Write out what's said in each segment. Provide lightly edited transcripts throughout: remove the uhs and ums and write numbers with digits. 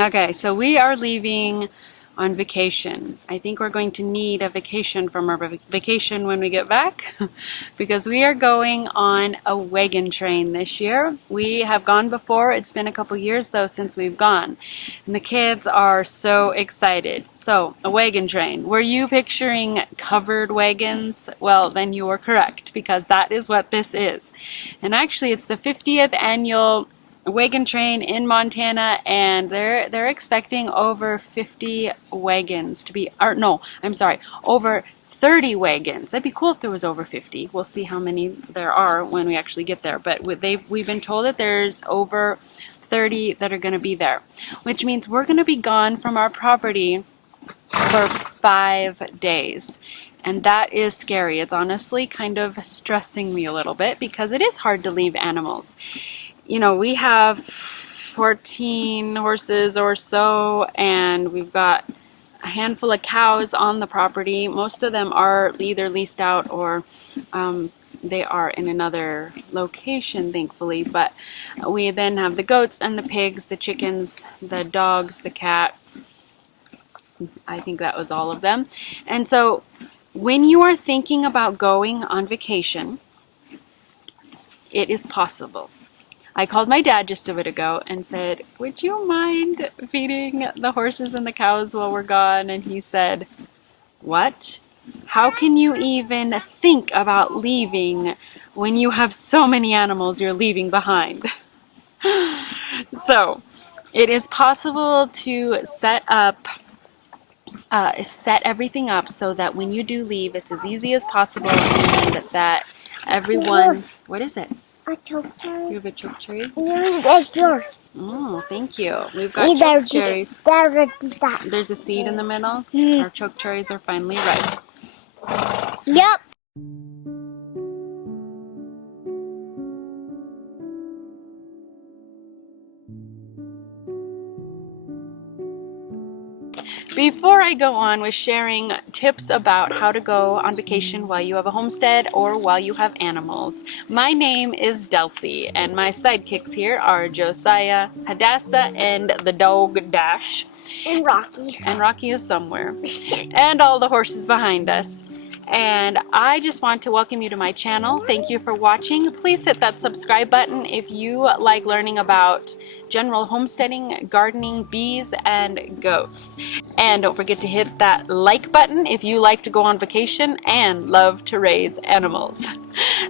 Okay, so we are leaving on vacation. I think we're going to need a vacation from our vacation when we get back because we are going on a wagon train this year. We have gone before. It's been a couple years though since we've gone. And the kids are so excited. So, a wagon train. Were you picturing covered wagons? Well, then you were correct because that is what this is. And actually, it's the 50th annual wagon train in Montana, and they're expecting over 50 wagons to be, or no, I'm sorry, over 30 wagons. That'd be cool if there was over 50. We'll see how many there are when we actually get there. But we've been told that there's over 30 that are going to be there, which means we're going to be gone from our property for 5 days. And that is scary. It's honestly kind of stressing me a little bit because it is hard to leave animals. You know, we have 14 horses or so, and we've got a handful of cows on the property. Most of them are either leased out or they are in another location, thankfully. But we then have the goats and the pigs, the chickens, the dogs, the cat. I think that was all of them. And so when you are thinking about going on vacation, it is possible. I called my dad just a bit ago and said, would you mind feeding the horses and the cows while we're gone? And he said, what? How can you even think about leaving when you have so many animals you're leaving behind? So, it is possible to set everything up so that when you do leave, it's as easy as possible and that everyone... What is it? A choke cherry. You have a choke cherry? That's yours. Oh, thank you. We've got choke cherries. There's a seed in the middle. Our choke cherries are finally ripe. Yep. Before I go on with sharing tips about how to go on vacation while you have a homestead or while you have animals, my name is Delcy, and my sidekicks here are Josiah, Hadassah, and the dog Dash. And Rocky. And Rocky is somewhere. And all the horses behind us. And I just want to welcome you to my channel. Thank you for watching. Please hit that subscribe button if you like learning about general homesteading, gardening, bees, and goats. And don't forget to hit that like button if you like to go on vacation and love to raise animals.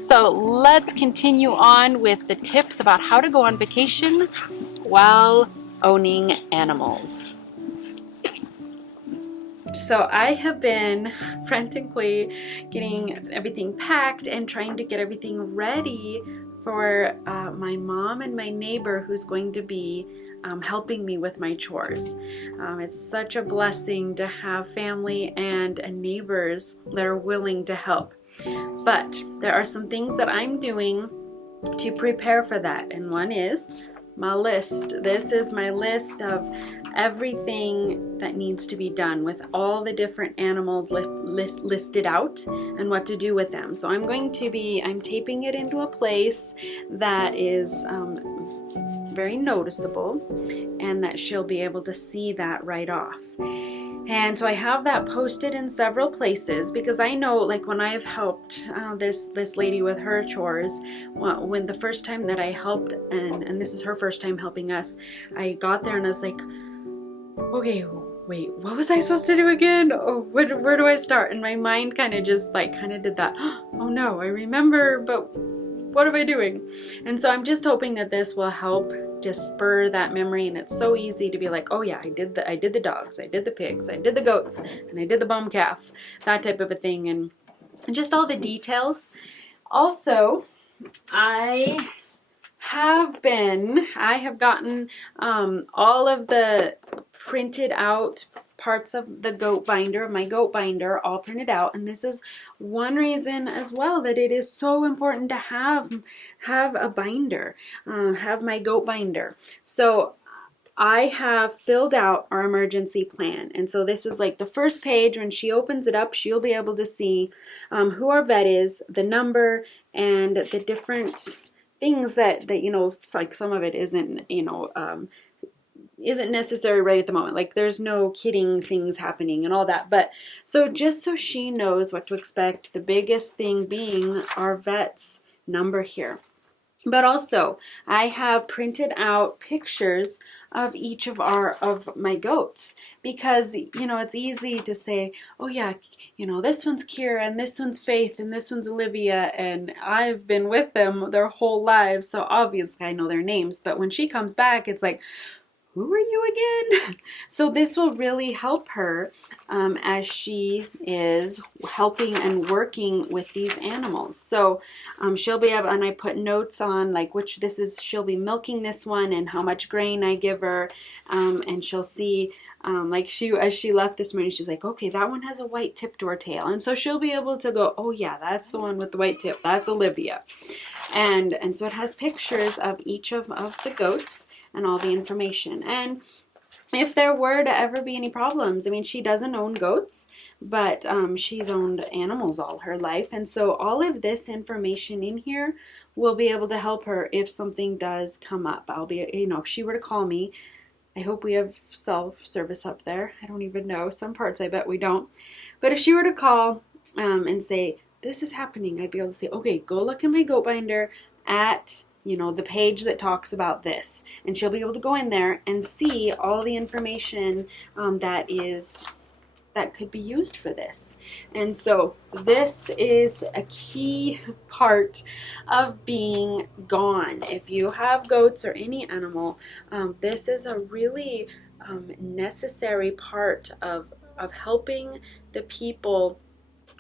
So let's continue on with the tips about how to go on vacation while owning animals. So I have been frantically getting everything packed and trying to get everything ready for my mom and my neighbor who's going to be helping me with my chores. It's such a blessing to have family and neighbors that are willing to help. But there are some things that I'm doing to prepare for that, and one is my list. This is my list of everything that needs to be done with all the different animals listed out and what to do with them. So I'm taping it into a place that is very noticeable and that she'll be able to see that right off. And so I have that posted in several places because I know, like when I've helped this lady with her chores, when the first time that I helped, and this is her first time helping us, I got there and I was like, okay, wait, what was I supposed to do again? Oh, where do I start? And my mind kind of did that, oh no, I remember, but what am I doing? And so I'm just hoping that this will help just spur that memory, and it's so easy to be like, oh yeah, I did the dogs, I did the pigs, I did the goats, and I did the bum calf, that type of a thing, and just all the details. Also, I have gotten all of the printed out parts of my goat binder all printed out, and this is one reason as well that it is so important to have a binder, have my goat binder. So I have filled out our emergency plan, and so this is like the first page. When she opens it up, she'll be able to see who our vet is, the number, and the different things that you know, like some of it isn't, you know, isn't necessary right at the moment. Like there's no kidding things happening and all that. But so just so she knows what to expect, the biggest thing being our vet's number here. But also, I have printed out pictures of each of my goats, because it's easy to say, oh yeah, this one's Kira and this one's Faith and this one's Olivia, and I've been with them their whole lives, so obviously I know their names. But when she comes back, it's like, who are you again? So this will really help her as she is helping and working with these animals. So she'll be able, and I put notes on like which this is, she'll be milking this one and how much grain I give her, and she'll see like as she left this morning, she's like, okay, that one has a white tip to her tail, and so she'll be able to go, oh yeah, that's the one with the white tip, that's Olivia. And so it has pictures of each of the goats and all the information. And if there were to ever be any problems, I mean, she doesn't own goats, but she's owned animals all her life. And so all of this information in here will be able to help her if something does come up. I'll be, if she were to call me, I hope we have self-service up there. I don't even know. Some parts I bet we don't. But if she were to call and say, this is happening, I'd be able to say, okay, go look in my goat binder at the page that talks about this, and she'll be able to go in there and see all the information that could be used for this. And so this is a key part of being gone. If you have goats or any animal, this is a really necessary part of helping the people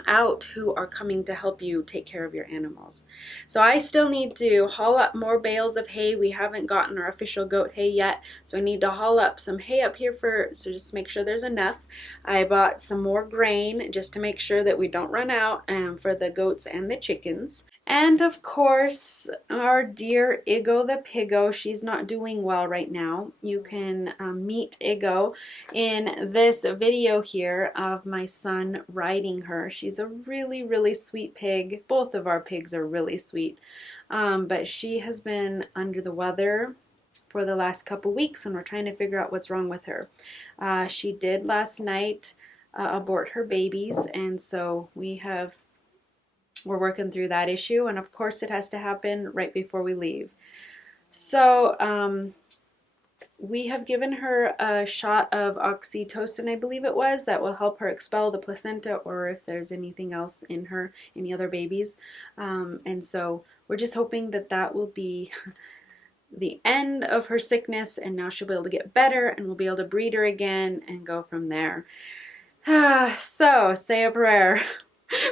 out who are coming to help you take care of your animals. So I still need to haul up more bales of hay. We haven't gotten our official goat hay yet, so I need to haul up some hay up here so just make sure there's enough. I bought some more grain just to make sure that we don't run out for the goats and the chickens. And of course, our dear Iggo the piggo, she's not doing well right now. You can meet Iggo in this video here of my son riding her. She's a really, really sweet pig. Both of our pigs are really sweet. But she has been under the weather for the last couple weeks, and we're trying to figure out what's wrong with her. She did last night abort her babies, and so we're working through that issue, and of course it has to happen right before we leave. So we have given her a shot of oxytocin, I believe it was, that will help her expel the placenta, or if there's anything else in her, any other babies. And so we're just hoping that will be the end of her sickness, and now she'll be able to get better and we'll be able to breed her again and go from there. So say a prayer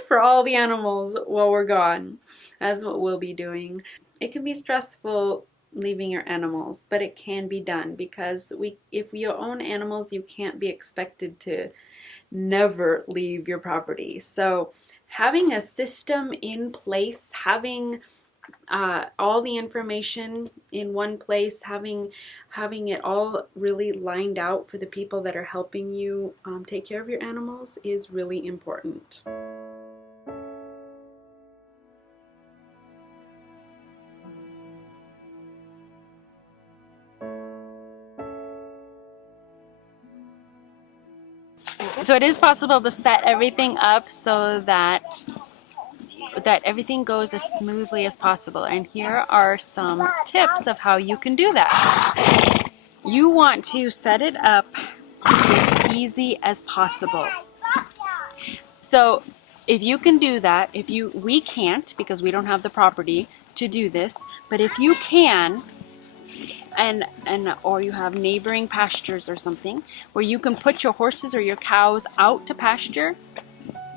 for all the animals while we're gone. That's what we'll be doing. It can be stressful leaving your animals, but it can be done, because if you own animals, you can't be expected to never leave your property. So having a system in place, having all the information in one place, having it all really lined out for the people that are helping you take care of your animals is really important. So it is possible to set everything up so that everything goes as smoothly as possible. And here are some tips of how you can do that. You want to set it up as easy as possible. So if you can do that, we can't, because we don't have the property to do this, but if you can, or you have neighboring pastures or something where you can put your horses or your cows out to pasture,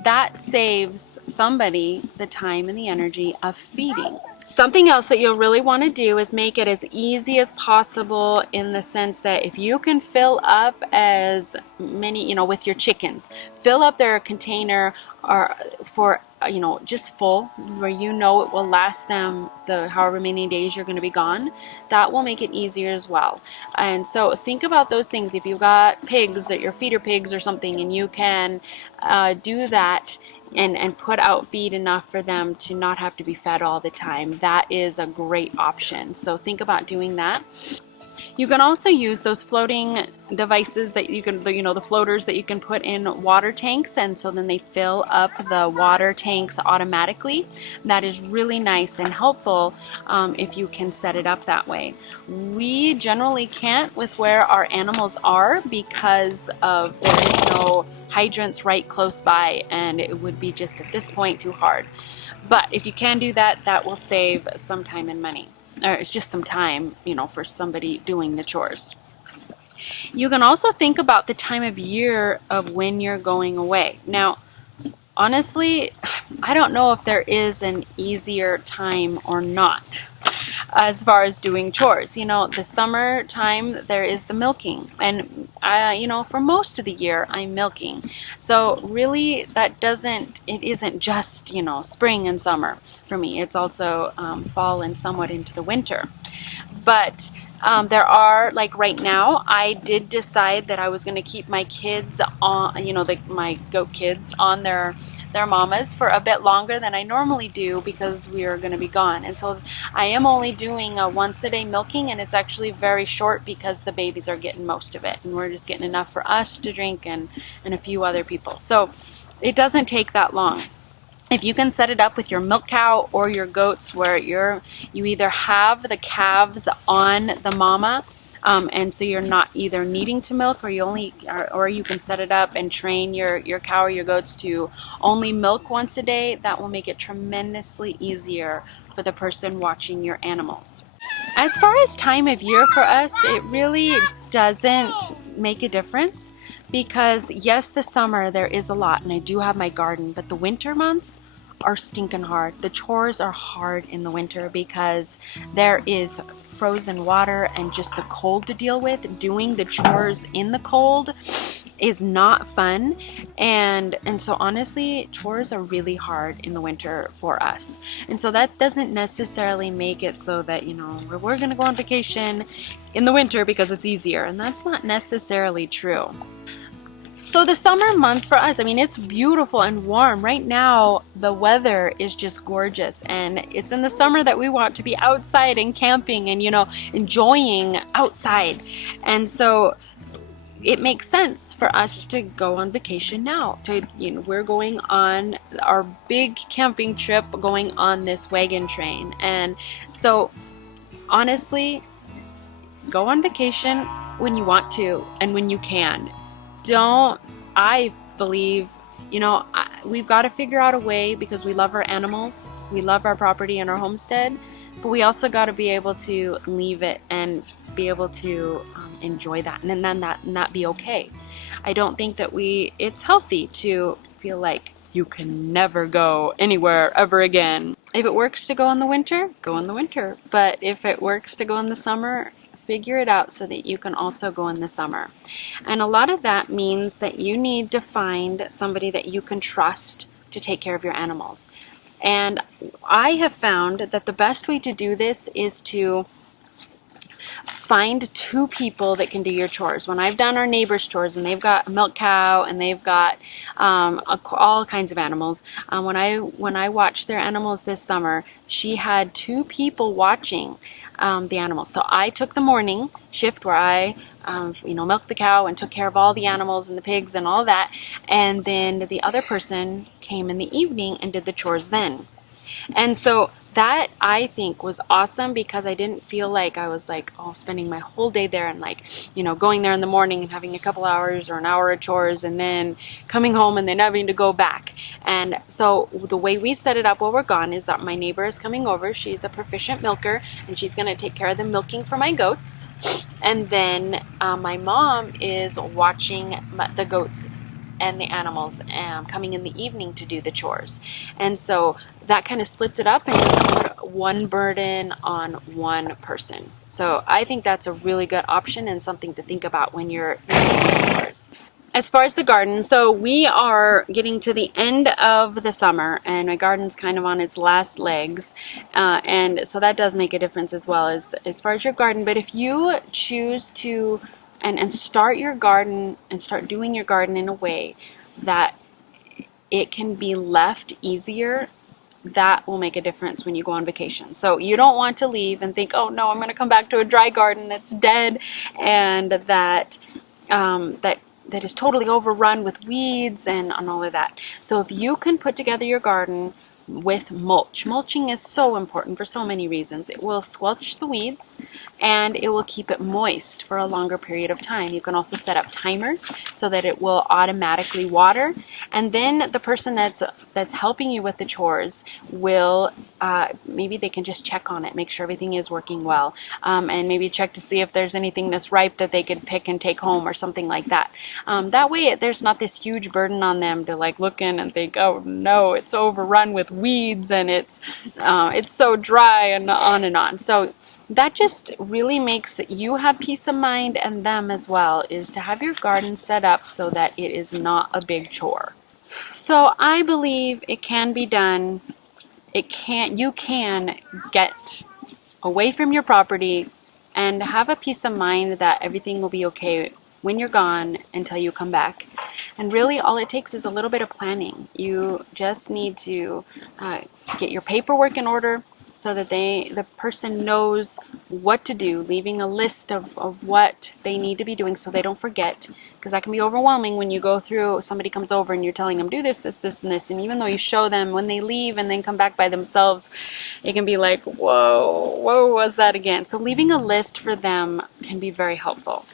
that saves somebody the time and the energy of feeding. Something else that you'll really want to do is make it as easy as possible, in the sense that if you can fill up as many, with your chickens, fill up their container or for just full, where it will last them the however many days you're going to be gone. That will make it easier as well. And so think about those things. If you've got pigs that your feeder pigs or something, and you can do that and put out feed enough for them to not have to be fed all the time, that is a great option. So think about doing that. You can also use those floating devices that you can, the floaters that you can put in water tanks, and so then they fill up the water tanks automatically. That is really nice and helpful if you can set it up that way. We generally can't with where our animals are because of there is no hydrants right close by, and it would be just at this point too hard. But if you can do that, that will save some time and money. Or it's just some time, for somebody doing the chores. You can also think about the time of year of when you're going away. Now, honestly, I don't know if there is an easier time or not as far as doing chores. The summertime, there is the milking. And, for most of the year, I'm milking. So really, it isn't just, spring and summer for me. It's also fall and somewhat into the winter. But there are, like right now, I did decide that I was going to keep my kids on, my goat kids on their mamas for a bit longer than I normally do because we are going to be gone. And so I am only doing a once a day milking, and it's actually very short because the babies are getting most of it. And we're just getting enough for us to drink and a few other people. So it doesn't take that long. If you can set it up with your milk cow or your goats where you either have the calves on the mama, and so you're not either needing to milk, or you can set it up and train your cow or your goats to only milk once a day. That will make it tremendously easier for the person watching your animals. As far as time of year for us, it really doesn't make a difference because yes, the summer there is a lot and I do have my garden, but the winter months are stinking hard. The chores are hard in the winter because there is frozen water and just the cold to deal with. Doing the chores in the cold is not fun, and so honestly, chores are really hard in the winter for us. And so that doesn't necessarily make it so that we're gonna go on vacation in the winter because it's easier, and that's not necessarily true. So the summer months for us, it's beautiful and warm. Right now, the weather is just gorgeous, and it's in the summer that we want to be outside and camping and, enjoying outside. And so it makes sense for us to go on vacation now. We're going on our big camping trip, going on this wagon train. And so honestly, go on vacation when you want to and when you can. I believe, we've got to figure out a way because we love our animals, we love our property and our homestead, but we also got to be able to leave it and be able to enjoy that and then not be okay. I don't think that it's healthy to feel like you can never go anywhere ever again. If it works to go in the winter, go in the winter. But if it works to go in the summer, figure it out so that you can also go in the summer. And a lot of that means that you need to find somebody that you can trust to take care of your animals. And I have found that the best way to do this is to find two people that can do your chores. When I've done our neighbors' chores and they've got a milk cow and they've got all kinds of animals, when I watched their animals this summer, she had two people watching the animals. So I took the morning shift where I milked the cow and took care of all the animals and the pigs and all that, and then the other person came in the evening and did the chores then. And so that I think was awesome because I didn't feel like I was spending my whole day there and going there in the morning and having a couple hours or an hour of chores and then coming home and then having to go back. And so the way we set it up while we're gone is that my neighbor is coming over. She's a proficient milker and she's going to take care of the milking for my goats. And then my mom is watching the goats and the animals coming in the evening to do the chores. And so that kind of splits it up and doesn't put one burden on one person. So I think that's a really good option and something to think about when you're doing chores. As far as the garden, so we are getting to the end of the summer and my garden's kind of on its last legs, and so that does make a difference as well as far as your garden. But if you choose to and start your garden and start doing your garden in a way that it can be left easier that will make a difference when you go on vacation. So you don't want to leave and think, oh no, I'm going to come back to a dry garden that's dead and that that is totally overrun with weeds and all of that. So if you can put together your garden with mulch. Mulching is so important for so many reasons. It will squelch the weeds and it will keep it moist for a longer period of time. You can also set up timers so that it will automatically water, and then the person that's helping you with the chores will maybe they can just check on it, make sure everything is working well, and maybe check to see if there's anything that's ripe that they could pick and take home or something like that. That way there's not this huge burden on them to like look in and think, oh no, it's overrun with weeds and it's so dry, and on and on. So that just really makes you have peace of mind, and them as well, is to have your garden set up so that it is not a big chore. So I believe it can be done. You can get away from your property and have a peace of mind that everything will be okay when you're gone until you come back. And really all it takes is a little bit of planning. You just need to get your paperwork in order so that the person knows what to do, leaving a list of what they need to be doing so they don't forget, because that can be overwhelming when you go through, somebody comes over and you're telling them do this, this, this, and this, and even though you show them, when they leave and then come back by themselves, it can be like, whoa, what was that again? So leaving a list for them can be very helpful.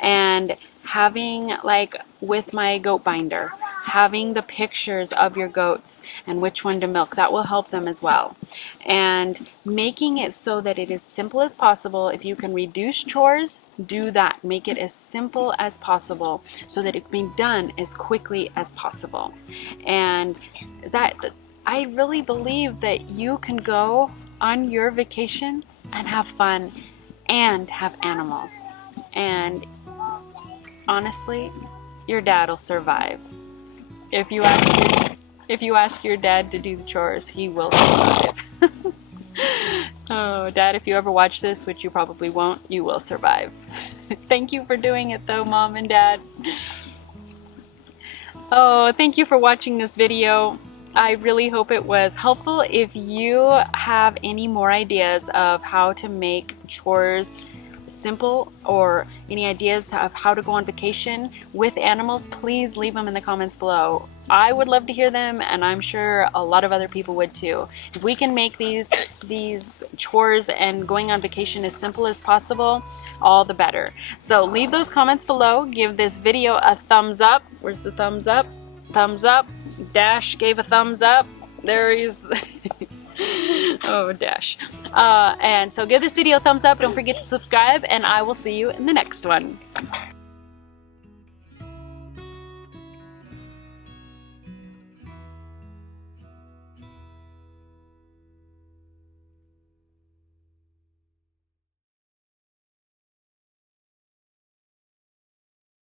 And having, like with my goat binder, having the pictures of your goats and which one to milk, that will help them as well. And making it so that it is simple as possible. If you can reduce chores, do that. Make it as simple as possible so that it can be done as quickly as possible. And that, I really believe that you can go on your vacation and have fun and have animals. And honestly, your dad will survive. If you ask your dad to do the chores, he will survive. Oh, Dad, if you ever watch this, which you probably won't, you will survive. Thank you for doing it though, Mom and Dad. Oh, thank you for watching this video. I really hope it was helpful. If you have any more ideas of how to make chores simple, or any ideas of how to go on vacation with animals, please leave them in the comments below. I would love to hear them, and I'm sure a lot of other people would too. If we can make these chores and going on vacation as simple as possible, all the better. So leave those comments below. Give this video a thumbs up. Where's the thumbs up? Thumbs up. Dash gave a thumbs up. There he is. Oh, Dash. And so give this video a thumbs up. Don't forget to subscribe, and I will see you in the next one.